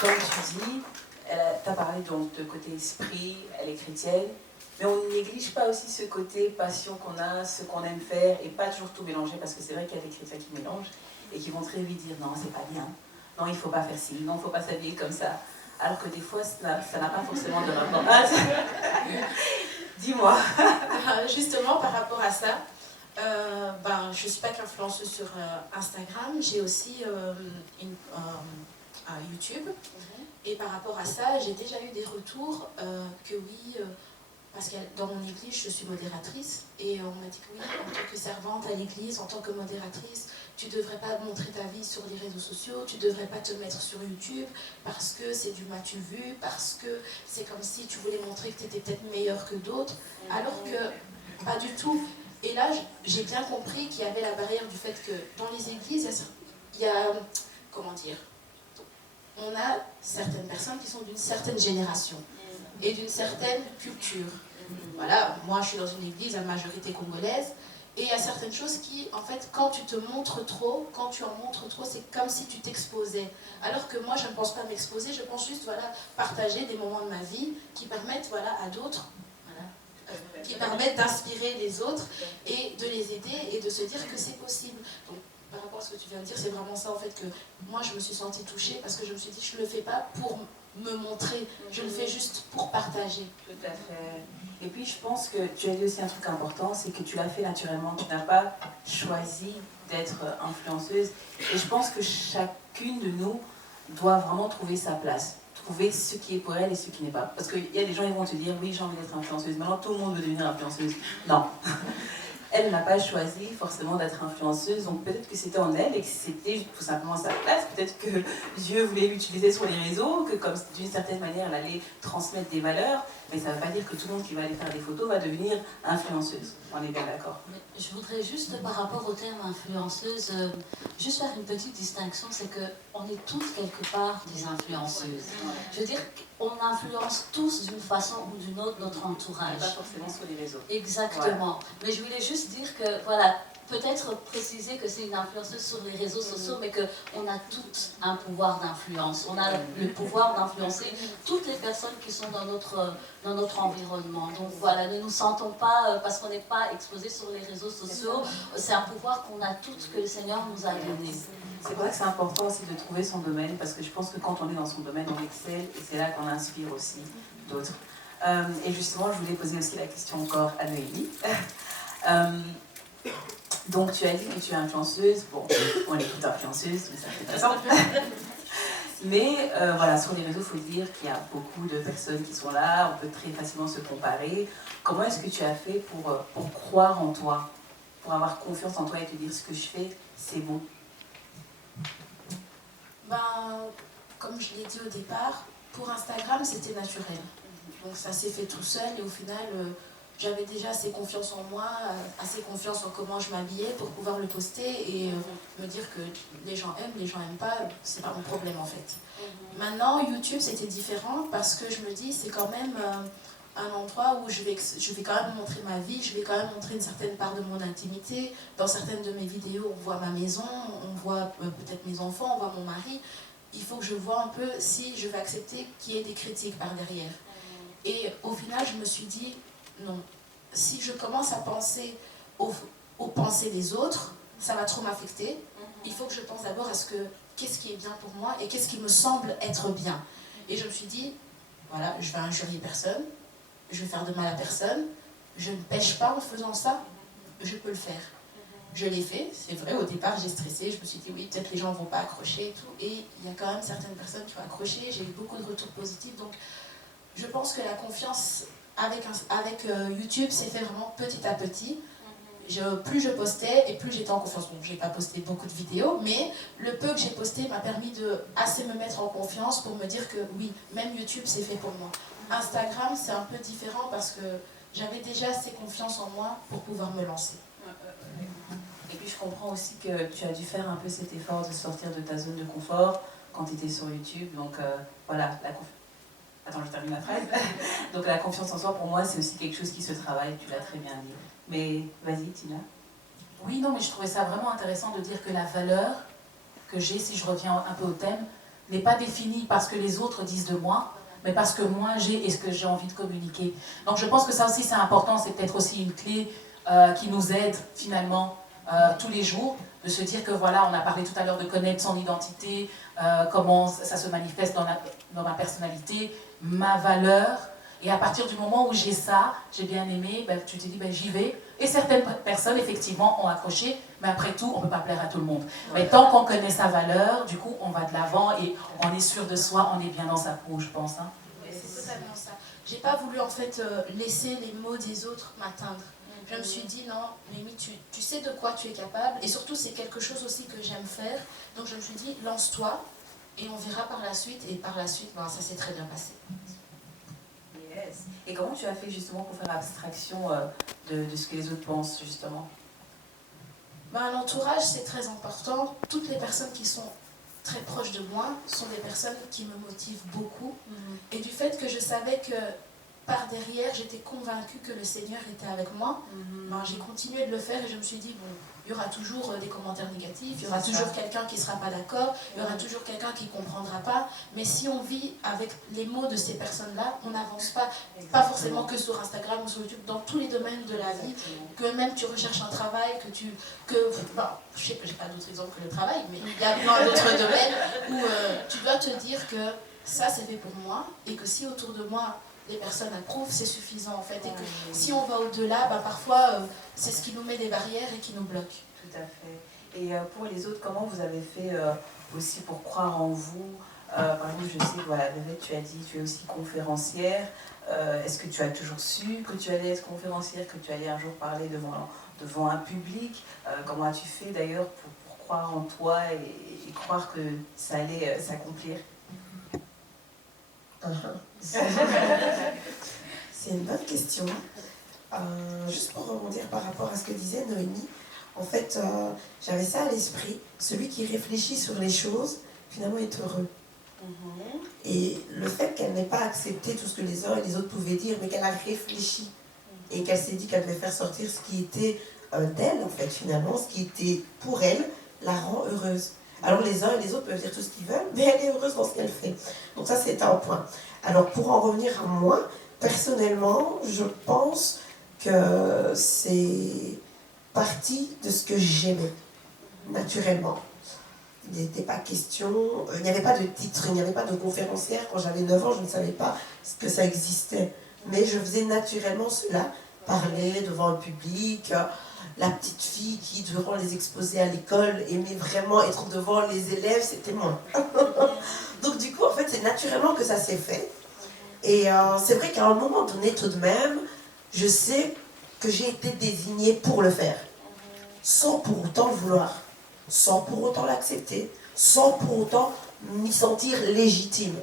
comme tu dis, tu as parlé donc de côté esprit, elle est chrétienne, mais on ne néglige pas aussi ce côté passion qu'on a, ce qu'on aime faire, et pas toujours tout mélanger, parce que c'est vrai qu'il y a des chrétiens qui mélangent, et qui vont très vite dire non, c'est pas bien, non, il faut pas faire ci, non, il faut pas s'habiller comme ça, alors que des fois, ça n'a pas forcément de rapport. Ah, dis-moi. Justement, par rapport à ça, je ne suis pas qu'influenceuse sur Instagram, j'ai aussi YouTube. Et par rapport à ça, j'ai déjà eu des retours que oui, parce que dans mon église, je suis modératrice, et on m'a dit que oui, en tant que servante à l'église, en tant que modératrice, tu ne devrais pas montrer ta vie sur les réseaux sociaux, tu ne devrais pas te mettre sur YouTube, parce que c'est du m'as-tu vu, parce que c'est comme si tu voulais montrer que tu étais peut-être meilleure que d'autres, alors que pas du tout. Et là, j'ai bien compris qu'il y avait la barrière du fait que dans les églises, il y a comment dire, on a certaines personnes qui sont d'une certaine génération et d'une certaine culture. Voilà, moi je suis dans une église à majorité congolaise, et il y a certaines choses qui, en fait, quand tu te montres trop, quand tu en montres trop, c'est comme si tu t'exposais. Alors que moi, je ne pense pas m'exposer, je pense juste, voilà, partager des moments de ma vie qui permettent, voilà, à d'autres, qui permettent d'inspirer les autres et de les aider et de se dire que c'est possible. Donc, par rapport à ce que tu viens de dire, c'est vraiment ça en fait que moi je me suis sentie touchée, parce que je me suis dit je ne le fais pas pour me montrer, je le fais juste pour partager. Tout à fait. Et puis je pense que tu as dit aussi un truc important, c'est que tu l'as fait naturellement, tu n'as pas choisi d'être influenceuse. Et je pense que chacune de nous doit vraiment trouver sa place, trouver ce qui est pour elle et ce qui n'est pas. Parce qu'il y a des gens qui vont te dire oui, j'ai envie d'être influenceuse, maintenant tout le monde veut devenir influenceuse. Non. Elle n'a pas choisi forcément d'être influenceuse, donc peut-être que c'était en elle et que c'était tout simplement sa place. Peut-être que Dieu voulait l'utiliser sur les réseaux, que comme d'une certaine manière elle allait transmettre des valeurs, mais ça ne veut pas dire que tout le monde qui va aller faire des photos va devenir influenceuse. On est bien d'accord. Je voudrais juste, par rapport au terme influenceuse, juste faire une petite distinction, c'est qu'on est toutes quelque part des influenceuses. Je veux dire qu'on influence tous d'une façon ou d'une autre notre entourage. Pas forcément sur les réseaux. Exactement. Voilà. Mais je voulais juste juste dire que, voilà, peut-être préciser que c'est une influenceuse sur les réseaux sociaux, mais qu'on a toutes un pouvoir d'influence. On a le pouvoir d'influencer toutes les personnes qui sont dans notre environnement. Donc voilà, ne nous sentons pas, parce qu'on n'est pas exposé sur les réseaux sociaux, c'est un pouvoir qu'on a toutes, que le Seigneur nous a donné. C'est vrai que c'est important aussi de trouver son domaine, parce que je pense que quand on est dans son domaine, on excelle, et c'est là qu'on inspire aussi d'autres. Et justement, je voulais poser aussi la question encore à Noémie. Donc, tu as dit que tu es influenceuse. Bon, on est toutes influenceuses d'une certaine façon. Mais voilà, sur les réseaux, il faut dire qu'il y a beaucoup de personnes qui sont là, on peut très facilement se comparer. Comment est-ce que tu as fait pour croire en toi, pour avoir confiance en toi et te dire ce que je fais, c'est bon? Ben, comme je l'ai dit au départ, pour Instagram, c'était naturel. Donc ça s'est fait tout seul et au final, j'avais déjà assez confiance en moi, assez confiance en comment je m'habillais pour pouvoir le poster et me dire que les gens aiment pas, c'est pas mon problème en fait. Maintenant, YouTube, c'était différent parce que je me dis, c'est quand même un endroit où je vais quand même montrer ma vie, je vais quand même montrer une certaine part de mon intimité. Dans certaines de mes vidéos, on voit ma maison, on voit peut-être mes enfants, on voit mon mari. Il faut que je vois un peu si je vais accepter qu'il y ait des critiques par derrière. Et au final, je me suis dit, non, si je commence à penser aux pensées des autres, ça va trop m'affecter. Il faut que je pense d'abord à qu'est-ce qui est bien pour moi et qu'est-ce qui me semble être bien. Et je me suis dit, voilà, je vais injurier personne, je vais faire de mal à personne, je ne pêche pas en faisant ça, je peux le faire. Je l'ai fait, c'est vrai, au départ j'ai stressé, je me suis dit oui, peut-être les gens ne vont pas accrocher et tout, et il y a quand même certaines personnes qui ont accroché, j'ai eu beaucoup de retours positifs, donc je pense que la confiance avec YouTube s'est fait vraiment petit à petit. Plus je postais et plus j'étais en confiance. Bon, je n'ai pas posté beaucoup de vidéos, mais le peu que j'ai posté m'a permis de assez me mettre en confiance pour me dire que oui, même YouTube c'est fait pour moi. Instagram c'est un peu différent parce que j'avais déjà assez confiance en moi pour pouvoir me lancer. Et puis je comprends aussi que tu as dû faire un peu cet effort de sortir de ta zone de confort quand tu étais sur YouTube. Donc voilà, Attends, je termine ma phrase. Donc la confiance en soi, pour moi, c'est aussi quelque chose qui se travaille, tu l'as très bien dit. Mais vas-y, Tina. Oui, non, mais je trouvais ça vraiment intéressant de dire que la valeur que j'ai, si je reviens un peu au thème, n'est pas définie parce que les autres disent de moi, mais parce que moi j'ai et ce que j'ai envie de communiquer. Donc je pense que ça aussi c'est important, c'est peut-être aussi une clé qui nous aide finalement tous les jours, de se dire que voilà, on a parlé tout à l'heure de connaître son identité, comment ça se manifeste dans ma personnalité, ma valeur. Et à partir du moment où j'ai ça, j'ai bien aimé, ben, tu te dis, ben, j'y vais. Et certaines personnes, effectivement, ont accroché, mais après tout, on ne peut pas plaire à tout le monde. Mais tant qu'on connaît sa valeur, du coup, on va de l'avant et on est sûr de soi, on est bien dans sa peau, je pense. Hein. C'est totalement ça. J'ai pas voulu, en fait, laisser les mots des autres m'atteindre. Je me suis dit, non, Noémie, tu sais de quoi tu es capable. Et surtout, c'est quelque chose aussi que j'aime faire. Donc, je me suis dit, lance-toi et on verra par la suite. Et par la suite, ben, ça s'est très bien passé. Yes. Et comment tu as fait justement pour faire abstraction de ce que les autres pensent, justement? Ben, l'entourage, c'est très important. Toutes les personnes qui sont très proches de moi sont des personnes qui me motivent beaucoup. Et du fait que je savais que par derrière, j'étais convaincue que le Seigneur était avec moi, ben, j'ai continué de le faire et je me suis dit, bon, il y aura toujours des commentaires négatifs, il y aura toujours quelqu'un qui ne sera pas d'accord, il y aura toujours quelqu'un qui ne comprendra pas, mais si on vit avec les mots de ces personnes-là, on n'avance pas, pas forcément que sur Instagram ou sur YouTube, dans tous les domaines de la vie, que même tu recherches un travail, bon, je sais que je n'ai pas d'autres exemples que le travail, mais il y a plein d'autres domaines où tu dois te dire que ça c'est fait pour moi, et que si autour de moi, les personnes approuvent, c'est suffisant en fait. Et que si on va au-delà, ben, parfois c'est ce qui nous met des barrières et qui nous bloque. Tout à fait. Et pour les autres, comment vous avez fait aussi pour croire en vous? Par exemple, je sais, voilà, Vévette, tu as dit, tu es aussi conférencière. Est-ce que tu as toujours su que tu allais être conférencière, que tu allais un jour parler devant un public? Comment as-tu fait d'ailleurs pour croire en toi et croire que ça allait s'accomplir? C'est une bonne question. Juste pour rebondir par rapport à ce que disait Noémie, en fait, j'avais ça à l'esprit. Celui qui réfléchit sur les choses, finalement, est heureux. Et le fait qu'elle n'ait pas accepté tout ce que les uns et les autres pouvaient dire, mais qu'elle a réfléchi et qu'elle s'est dit qu'elle devait faire sortir ce qui était d'elle, en fait, finalement, ce qui était pour elle la rend heureuse. Alors les uns et les autres peuvent dire tout ce qu'ils veulent, mais elle est heureuse dans ce qu'elle fait. Donc ça, c'est un point. Alors pour en revenir à moi, personnellement, je pense que c'est partie de ce que j'aimais, naturellement. Il n'était pas question, il n'y avait pas de titre, il n'y avait pas de conférencière. Quand j'avais 9 ans, je ne savais pas que ça existait. Mais je faisais naturellement cela, parler devant un public, la petite fille qui, durant les exposés à l'école, aimait vraiment être devant les élèves, c'était moi. Donc du coup, en fait, c'est naturellement que ça s'est fait. Et c'est vrai qu'à un moment donné, tout de même, je sais que j'ai été désignée pour le faire, sans pour autant le vouloir, sans pour autant l'accepter, sans pour autant m'y sentir légitime.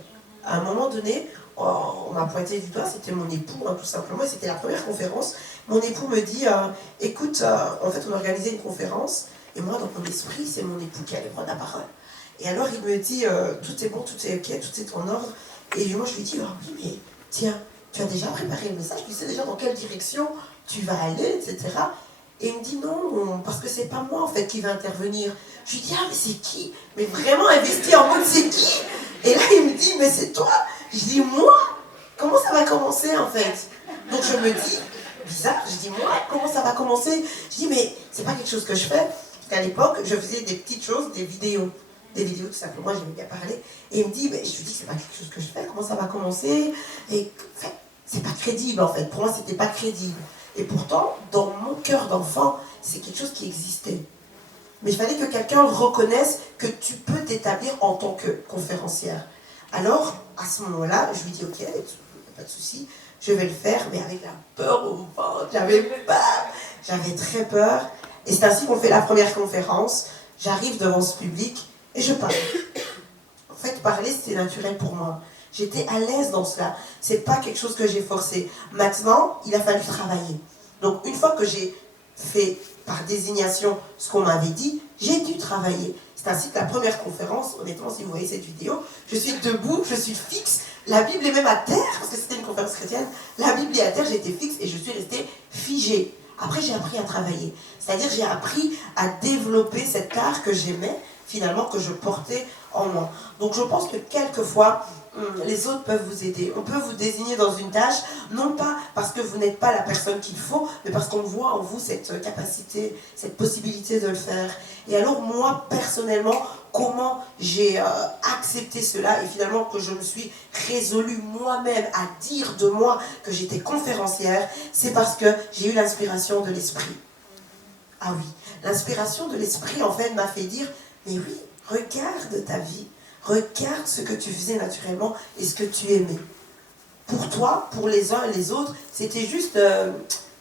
À un moment donné, on m'a pointé du doigt, c'était mon époux, tout simplement, et c'était la première conférence. Mon époux me dit, écoute, en fait, on organisait une conférence, et moi, dans mon esprit, c'est mon époux qui allait prendre la parole. Et alors, il me dit, tout est bon, tout est ok, tout est en ordre. Et moi, je lui dis, oui, mais tiens, tu as déjà préparé le message, tu sais déjà dans quelle direction tu vas aller, etc. Et il me dit, non, parce que c'est pas moi, en fait, qui va intervenir. Je lui dis, mais c'est qui? Mais vraiment investi en mode, c'est qui? Et là, il me dit, mais c'est toi. Je dis, moi? Comment ça va commencer, en fait? Donc, je me dis, bizarre, je dis, moi, comment ça va commencer? Je dis, mais c'est pas quelque chose que je fais. Parce qu'à l'époque, je faisais des petites choses, des vidéos tout simplement, j'aimais bien parler. Et il me dit, mais je lui dis, c'est pas quelque chose que je fais, comment ça va commencer? Et en fait, c'est pas crédible, en fait. Pour moi, c'était pas crédible. Et pourtant, dans mon cœur d'enfant, c'est quelque chose qui existait. Mais il fallait que quelqu'un reconnaisse que tu peux t'établir en tant que conférencière. Alors, à ce moment-là, je lui dis, ok, pas de souci, je vais le faire, mais avec la peur au ventre. J'avais peur, j'avais très peur. Et c'est ainsi qu'on fait la première conférence. J'arrive devant ce public et je parle. En fait, parler, c'était naturel pour moi. J'étais à l'aise dans cela. C'est pas quelque chose que j'ai forcé. Maintenant, il a fallu travailler. Donc, une fois que j'ai fait par désignation ce qu'on m'avait dit, j'ai dû travailler. C'est ainsi que la première conférence, honnêtement, si vous voyez cette vidéo, je suis debout, je suis fixe, la Bible est même à terre, parce que c'était une conférence chrétienne, la Bible est à terre, j'étais fixe et je suis restée figée. Après, j'ai appris à travailler. C'est-à-dire, j'ai appris à développer cet art que j'aimais, finalement, que je portais en moi. Donc, je pense que quelquefois, les autres peuvent vous aider. On peut vous désigner dans une tâche, non pas parce que vous n'êtes pas la personne qu'il faut, mais parce qu'on voit en vous cette capacité, cette possibilité de le faire. Et alors moi, personnellement, comment j'ai accepté cela et finalement que je me suis résolue moi-même à dire de moi que j'étais conférencière, c'est parce que j'ai eu l'inspiration de l'esprit. Ah oui, l'inspiration de l'esprit en fait m'a fait dire, mais oui, regarde ta vie. Regarde ce que tu faisais naturellement et ce que tu aimais. Pour toi, pour les uns et les autres, c'était juste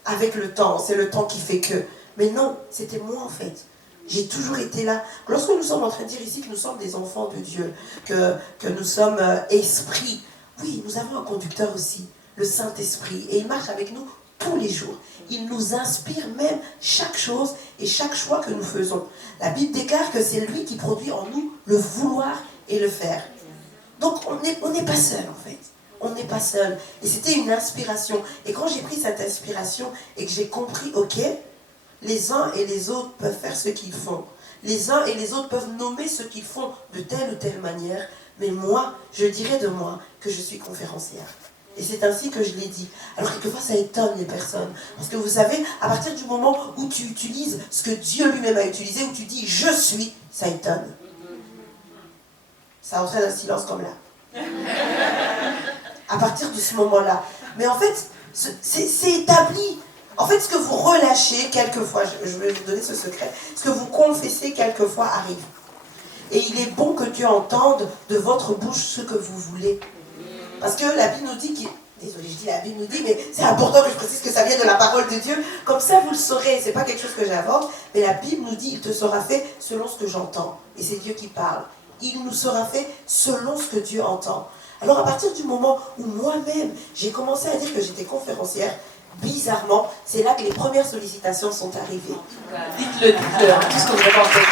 avec le temps. C'est le temps qui fait que. Mais non, c'était moi en fait. J'ai toujours été là. Lorsque nous sommes en train de dire ici que nous sommes des enfants de Dieu, que nous sommes esprits, oui, nous avons un conducteur aussi, le Saint-Esprit. Et il marche avec nous tous les jours. Il nous inspire même chaque chose et chaque choix que nous faisons. La Bible déclare que c'est lui qui produit en nous le vouloir et le faire. Donc on n'est pas seul en fait. On n'est pas seul. Et c'était une inspiration. Et quand j'ai pris cette inspiration et que j'ai compris, ok, les uns et les autres peuvent faire ce qu'ils font. Les uns et les autres peuvent nommer ce qu'ils font de telle ou telle manière. Mais moi, je dirais de moi que je suis conférencière. Et c'est ainsi que je l'ai dit. Alors quelquefois ça étonne les personnes. Parce que vous savez, à partir du moment où tu utilises ce que Dieu lui-même a utilisé, où tu dis je suis, ça étonne. Ça entraîne un silence comme là. À partir de ce moment-là. Mais en fait, c'est établi. En fait, ce que vous relâchez quelquefois, je vais vous donner ce secret, ce que vous confessez quelquefois arrive. Et il est bon que Dieu entende de votre bouche ce que vous voulez. Parce que la Bible nous dit désolé, je dis la Bible nous dit, mais c'est important que je précise que ça vient de la parole de Dieu. Comme ça, vous le saurez. C'est pas quelque chose que j'invente, mais la Bible nous dit, il te sera fait selon ce que j'entends. Et c'est Dieu qui parle. Il nous sera fait selon ce que Dieu entend. Alors à partir du moment où moi-même, j'ai commencé à dire que j'étais conférencière, bizarrement, c'est là que les premières sollicitations sont arrivées. Dites-le, tout ce que vous avez en tête.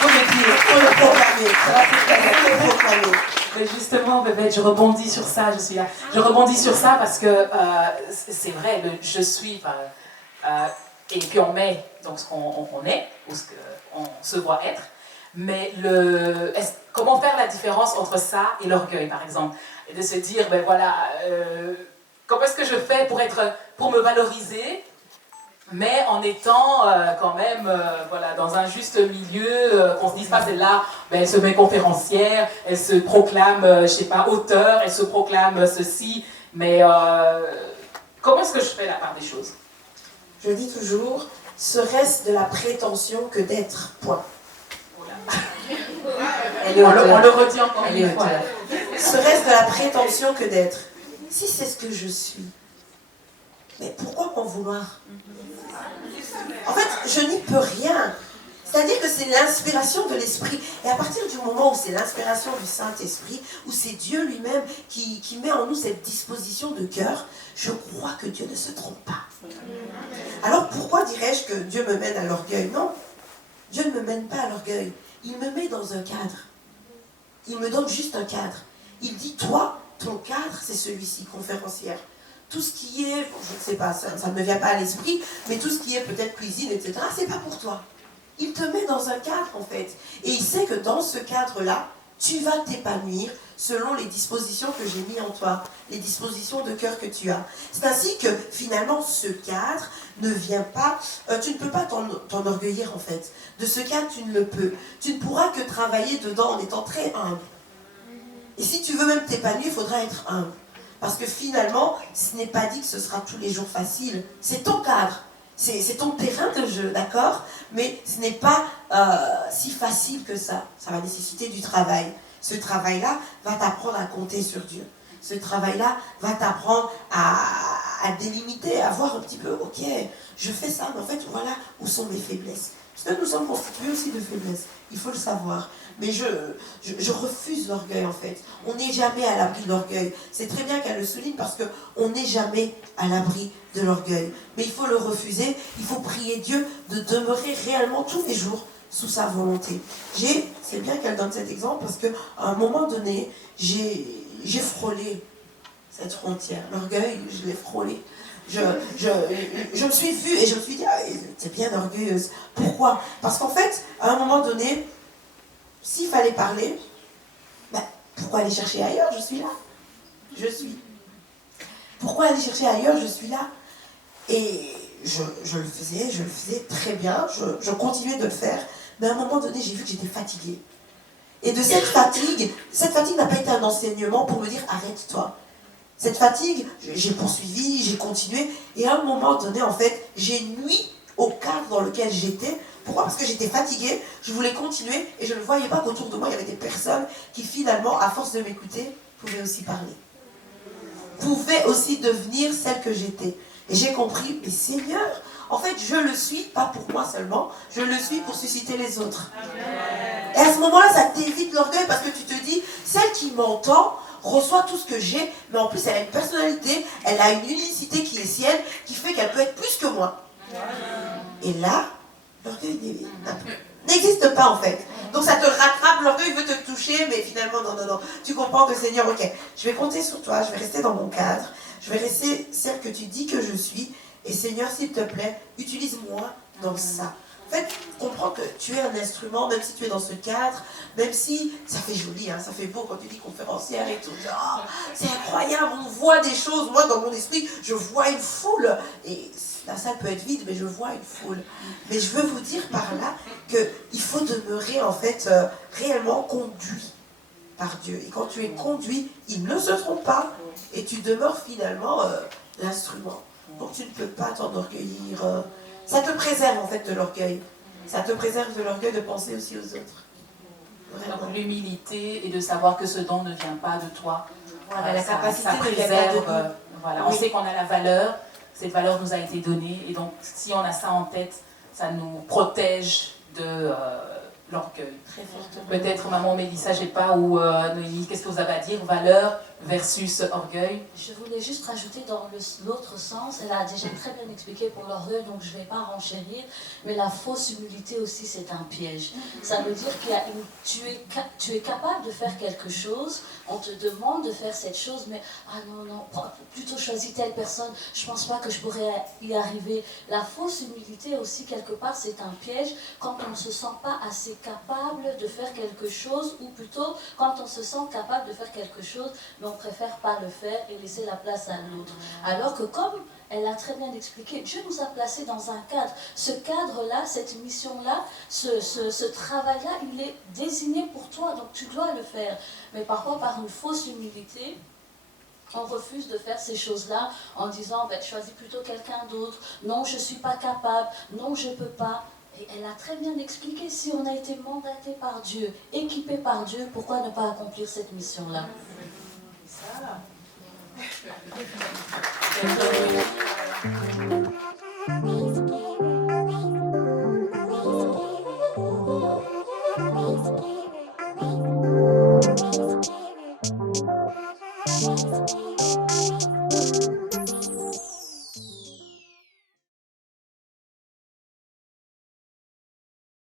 Faut le dire, faut le proclamer. Ça va faut le proclamer. Mais justement, Vévette, je rebondis sur ça, je suis là. Je rebondis sur ça parce que c'est vrai, je suis... et puis on met donc ce qu'on est, ou ce qu'on se voit être. Mais comment faire la différence entre ça et l'orgueil, par exemple? Et de se dire, ben voilà, comment est-ce que je fais pour me valoriser, mais en étant quand même voilà, dans un juste milieu, qu'on se dise pas, celle-là, ben, elle se met conférencière, elle se proclame, je sais pas, auteur, elle se proclame ceci, mais comment est-ce que je fais la part des choses? Je dis toujours, serait-ce de la prétention que d'être, point. On le retient encore une fois. Serait-ce de la prétention que d'être? Si c'est ce que je suis, mais pourquoi m'en vouloir? En fait, je n'y peux rien. C'est-à-dire que c'est l'inspiration de l'Esprit. Et à partir du moment où c'est l'inspiration du Saint-Esprit, où c'est Dieu lui-même qui met en nous cette disposition de cœur, je crois que Dieu ne se trompe pas. Alors pourquoi dirais-je que Dieu me mène à l'orgueil? Non, Dieu ne me mène pas à l'orgueil. Il me met dans un cadre. Il me donne juste un cadre. Il dit, toi, ton cadre, c'est celui-ci, conférencière. Tout ce qui est, je ne sais pas, ça ne me vient pas à l'esprit, mais tout ce qui est peut-être cuisine, etc., c'est pas pour toi. Il te met dans un cadre, en fait. Et il sait que dans ce cadre-là, tu vas t'épanouir selon les dispositions que j'ai mis en toi, les dispositions de cœur que tu as. C'est ainsi que, finalement, ce cadre ne vient pas... tu ne peux pas t'enorgueillir, en fait. De ce cadre, tu ne le peux. Tu ne pourras que travailler dedans en étant très humble. Et si tu veux même t'épanouir, il faudra être humble. Parce que finalement, ce n'est pas dit que ce sera tous les jours facile. C'est ton cadre. C'est ton terrain de jeu, d'accord? Mais ce n'est pas si facile que ça. Ça va nécessiter du travail. Ce travail-là va t'apprendre à compter sur Dieu. Ce travail-là va t'apprendre à délimiter, à voir un petit peu, ok, je fais ça, mais en fait, voilà où sont mes faiblesses. Parce que nous sommes constitués aussi de faiblesses. Il faut le savoir. Mais je refuse l'orgueil, en fait. On n'est jamais à l'abri de l'orgueil. C'est très bien qu'elle le souligne parce qu'on n'est jamais à l'abri de l'orgueil. Mais il faut le refuser. Il faut prier Dieu de demeurer réellement tous les jours sous sa volonté. C'est bien qu'elle donne cet exemple parce qu'à un moment donné, j'ai frôlé cette frontière. L'orgueil, je l'ai frôlé. Je me suis vue et je me suis dit, ah, t'es bien orgueilleuse. Pourquoi? Parce qu'en fait, à un moment donné, s'il fallait parler, ben, pourquoi aller chercher ailleurs? Je suis là. Je suis. Pourquoi aller chercher ailleurs? Je suis là. Et je le faisais très bien, je continuais de le faire, mais à un moment donné, j'ai vu que j'étais fatiguée. Et de cette fatigue n'a pas été un enseignement pour me dire, arrête-toi. Cette fatigue, j'ai poursuivi, j'ai continué, et à un moment donné, en fait, j'ai nui au cadre dans lequel j'étais. Pourquoi? Parce que j'étais fatiguée, je voulais continuer, et je ne voyais pas qu'autour de moi, il y avait des personnes qui finalement, à force de m'écouter, pouvaient aussi parler. Pouvaient aussi devenir celle que j'étais. Et j'ai compris, mais Seigneur, en fait, je le suis, pas pour moi seulement, je le suis pour susciter les autres. Amen. Et à ce moment-là, ça t'évite l'orgueil, parce que tu te dis, celle qui m'entend reçoit tout ce que j'ai, mais en plus, elle a une personnalité, elle a une unicité qui est sienne, qui fait qu'elle peut être plus que moi. Et là, l'orgueil n'existe pas, en fait. Donc ça te rattrape, l'orgueil veut te toucher, mais finalement, non. Tu comprends que Seigneur, ok, je vais compter sur toi, je vais rester dans mon cadre, je vais rester celle que tu dis que je suis, et Seigneur, s'il te plaît, utilise-moi dans ça. En fait, comprends que tu es un instrument, même si tu es dans ce cadre, même si ça fait joli, hein, ça fait beau quand tu dis conférencière et tout. Oh, c'est incroyable, on voit des choses. Moi, dans mon esprit, je vois une foule. Et la salle peut être vide, mais je vois une foule. Mais je veux vous dire par là qu'il faut demeurer, en fait, réellement conduit par Dieu. Et quand tu es conduit, il ne se trompe pas. Et tu demeures finalement l'instrument. Donc tu ne peux pas t'enorgueillir. Ça te préserve en fait de l'orgueil. Ça te préserve de l'orgueil de penser aussi aux autres. Vraiment. Donc l'humilité et de savoir que ce don ne vient pas de toi. Voilà, la capacité ça ne vient pas de nous. Voilà, Oui. on sait qu'on a la valeur, cette valeur nous a été donnée, et donc si on a ça en tête, ça nous protège de l'orgueil. Très fortement. Peut-être maman Mélissa, je ne sais pas, ou Noémie, qu'est-ce que vous avez à dire? Valeur, versus orgueil. Je voulais juste rajouter dans l'autre sens, elle a déjà très bien expliqué pour l'orgueil, donc je ne vais pas renchérir, mais la fausse humilité aussi c'est un piège. Ça veut dire que tu es capable de faire quelque chose, on te demande de faire cette chose, mais ah non, plutôt choisis telle personne, je ne pense pas que je pourrais y arriver. La fausse humilité aussi quelque part c'est un piège quand on ne se sent pas assez capable de faire quelque chose, ou plutôt quand on se sent capable de faire quelque chose, mais on préfère pas le faire et laisser la place à l'autre. Alors que comme elle a très bien expliqué, Dieu nous a placés dans un cadre. Ce cadre-là, cette mission-là, ce travail-là, il est désigné pour toi, donc tu dois le faire. Mais parfois, par une fausse humilité, on refuse de faire ces choses-là en disant choisis plutôt quelqu'un d'autre, non, je ne suis pas capable, non, je ne peux pas. Et elle a très bien expliqué, si on a été mandaté par Dieu, équipé par Dieu, pourquoi ne pas accomplir cette mission-là? Ça.